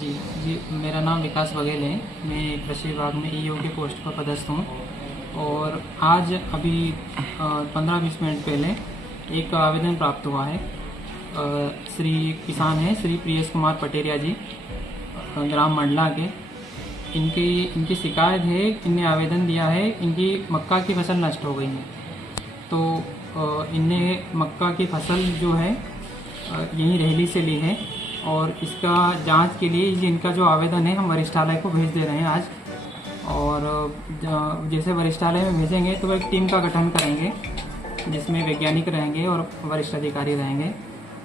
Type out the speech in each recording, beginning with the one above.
जी जी, मेरा नाम विकास बघेल है। मैं कृषि विभाग में ईओ के पोस्ट पर पदस्थ हूँ। और आज अभी 15-20 मिनट पहले एक आवेदन प्राप्त हुआ है। श्री किसान हैं श्री प्रियेश कुमार पटेरिया जी, ग्राम मंडला के। इनकी शिकायत है, इनने आवेदन दिया है, इनकी मक्का की फसल नष्ट हो गई है। तो इनने मक्का की फसल जो है यहीं रेहली से ली है, और इसका जांच के लिए इनका जो आवेदन है हम वरिष्ठालय को भेज दे रहे हैं आज। और जैसे वरिष्ठालय में भेजेंगे तो एक टीम का गठन करेंगे, जिसमें वैज्ञानिक रहेंगे और वरिष्ठ अधिकारी रहेंगे।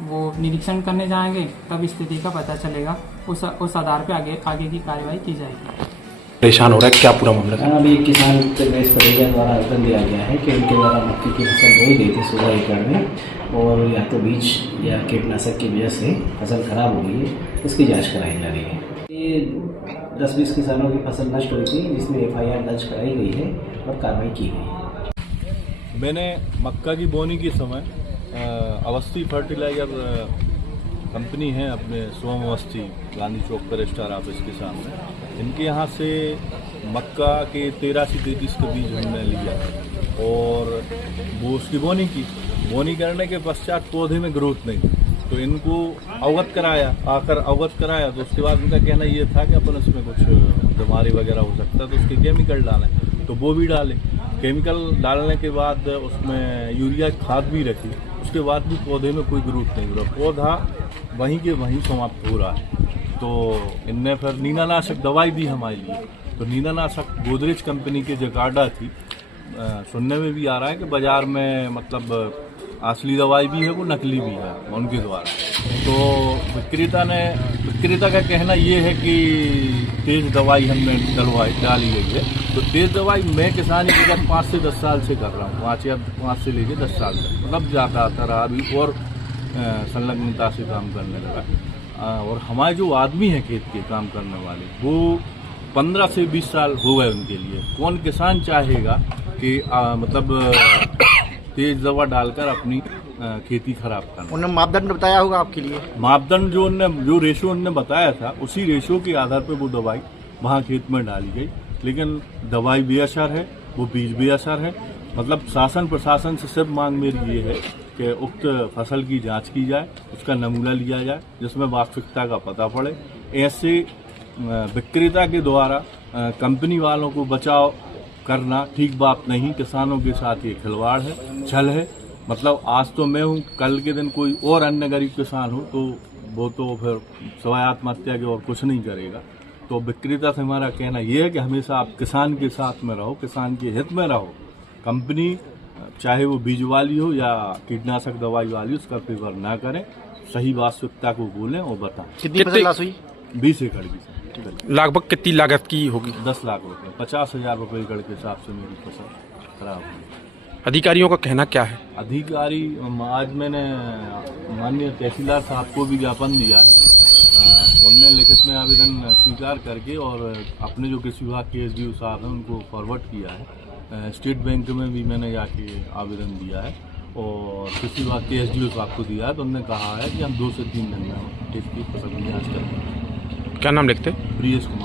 वो निरीक्षण करने जाएंगे, तब स्थिति का पता चलेगा। उस आधार पर आगे की कार्रवाई की जाएगी। परेशान हो रहा है, क्या पूरा मामला है? अभी एक किसान प्रियेश पटेरिया द्वारा आवेदन दिया गया है कि उनके द्वारा मक्के की फसल बोई गई थी 16 एकड़ में, और या तो बीज या कीटनाशक की वजह से फसल खराब हो गई है, उसकी जांच कराई जा रही है। ये 10-20 किसानों की फसल नष्ट हुई थी, जिसमें FIR दर्ज कराई गई है और कार्रवाई की गई है। मैंने मक्का की बोनी के समय अवस्थी फर्टिलाइजर कंपनी है अपने सोम अवस्थी गांधी चौक पर स्टार ऑफिस के सामने, इनके यहाँ से मक्का के 13 से 33 के बीज हमने लिया और वो उसकी बोनी करने के पश्चात पौधे में ग्रोथ नहीं, तो इनको अवगत कराया तो उसके बाद उनका कहना ये था कि अपन उसमें कुछ बीमारी वगैरह हो सकता है, तो उसके केमिकल डालें, तो वो भी डाले। केमिकल डालने के बाद उसमें यूरिया खाद भी रखी, उसके बाद भी पौधे में कोई ग्रोथ नहीं हुआ, पौधा वहीं के वहीं समाप्त हो रहा है। तो इनने फिर नीनानाशक दवाई दी हमारे लिए, तो नीनानाशक गोदरेज कंपनी की जकार्डा थी। सुनने में भी आ रहा है कि बाजार में मतलब असली दवाई भी है, वो नकली भी है उनके द्वारा। तो विक्रेता का कहना ये है कि तेज दवाई हमने डाली गई है। तो तेज दवाई मैं किसानी विगत 5 से 10 साल से कर रहा हूँ, 5 से लेकर 10 साल तक, मतलब जाता आता रहा अभी और संलग्नता से काम करने लगा। और हमारे जो आदमी हैं खेत के काम करने वाले, वो 15 से 20 साल हो गए उनके लिए। कौन किसान चाहेगा कि मतलब तेज दवा डालकर अपनी खेती खराब करना। उन्होंने मापदंड बताया होगा आपके लिए? मापदंड जो रेशो उन्होंने बताया था, उसी रेशो के आधार पर वो दवाई वहाँ खेत में डाली गई, लेकिन दवाई बेअसर है, वो बीज बेअसर है। मतलब शासन प्रशासन से सिर्फ मांग मेरी ये है कि उक्त फसल की जांच की जाए, उसका नमूना लिया जाए, जिसमें वास्तविकता का पता पड़े। ऐसे विक्रेता के द्वारा कंपनी वालों को बचाव करना ठीक बात नहीं। किसानों के साथ ये खिलवाड़ है, छल है। मतलब आज तो मैं हूँ, कल के दिन कोई और अन्य गरीब किसान हो तो वो तो फिर सिवाय आत्महत्या के और कुछ नहीं करेगा। तो विक्रेता से हमारा कहना ये है कि हमेशा आप किसान के साथ में रहो, किसान के हित में रहो। कंपनी चाहे वो बीज वाली हो या कीटनाशक दवाई वाली, उसका फेवर ना करें, सही वास्तविकता को बोलें और बताएं। कितनी फसल लॉस हुई? 20 एकड़ की। लगभग कितनी लागत की होगी? 10 लाख रुपए, 50,000 रुपये एकड़ के हिसाब से मेरी फसल खराब हुई। अधिकारियों का कहना क्या है? अधिकारी, आज मैंने माननीय तहसीलदार साहब को भी ज्ञापन दिया है। उनने लिखित में आवेदन स्वीकार करके और अपने जो कृषि विभाग के SDO साहब हैं उनको फॉरवर्ड किया है। स्टेट बैंक में भी मैंने जाके आवेदन दिया है और कृषि विभाग के SDO साहब को दिया है, तो उन्होंने कहा है कि हम 2 से 3 दिन में इसकी फसल की जाँच करेंगे। क्या नाम लिखते? प्रियेश कुमार।